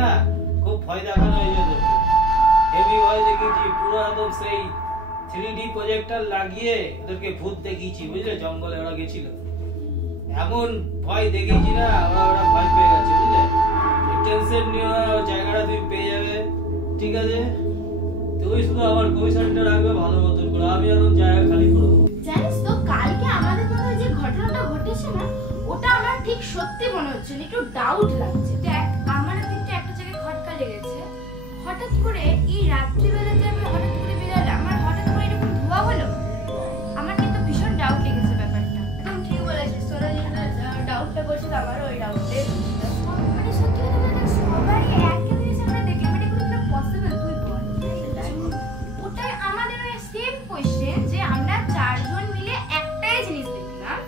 না খুব ভয় দেখানো হয়েছে, হেভি ভয় দেখিয়েছি পুরো একদম সেই 3D প্রজেক্টর লাগিয়ে ওদেরকে ভূত দেখিয়েছি, বুঝলে? জঙ্গলে ওরা গেছিল, এমন ভয় দেখিয়েছি না ওরা ভয় পেয়ে গেছে, বুঝলে? টেনশন নিও না, জায়গাটা তুমি পেয়ে যাবে, ঠিক আছে? তুমি শুধু আমার কমিশনটা রাখবে ভালো মতন করে, আমি এখন জায়গা খালি করবো। জানিস তো কালকে আমাদের মধ্যে যে ঘটনাটা ঘটেছে না, ওটা আমার ঠিক সত্যি মনে হচ্ছে না, একটু ডাউট লাগছে। দেখ আমার কিন্তু একটা জায়গায় খটকা লেগেছে, হঠাৎ করে এই রাত্রিবেলাতে আমি হঠাৎ করে বেরোলে আমার হঠাৎ করে এরকম ধোয়া হলো, আমার কিন্তু ভীষণ ডাউট লেগেছে ব্যাপারটা। একদম ঠিক বলেছিস, তোরা ডাউটটা করছিস, আমারও ওই ডাউটে মানে সত্যি কথা বলতে সবাই একই জিনিস আমরা দেখি, মানে এগুলো পসিবল? তুই বল। ওটাই আমাদের ওই সেম কোশ্চেন যে আমরা চারজন মিলে একটাই জিনিস দেখলাম।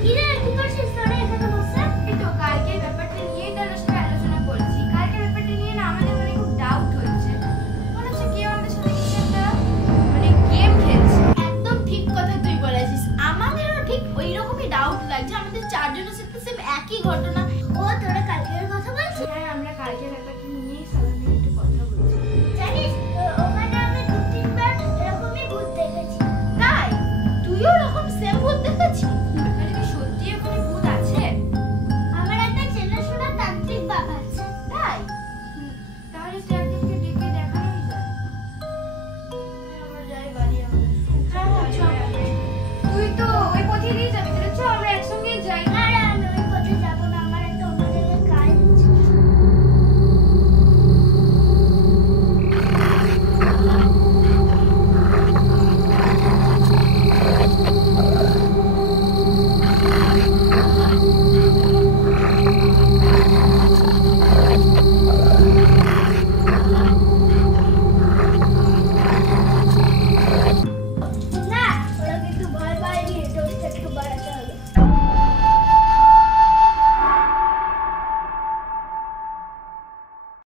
কি রে কি করছিস তোরা এখানে বসে? এই তো কালকের ব্যাপারটা নিয়ে তার সাথে আলোচনা করছি। কালকের ব্যাপারটা নিয়ে না আমাদের মানে খুব ডাউট হচ্ছে, মনে হচ্ছে কেউ আমাদের সাথে কিছু একটা মানে গেম খেলছে। একদম ঠিক কথা তুই বলেছিস, আমাদেরও ঠিক ওই রকমই ডাউট লাগছে, আমাদের চারজনের সাথে সেম একই ঘটনা। ও তোরা কালকের কথা বলছিস? হ্যাঁ আমরা কালকের ব্যাপারটা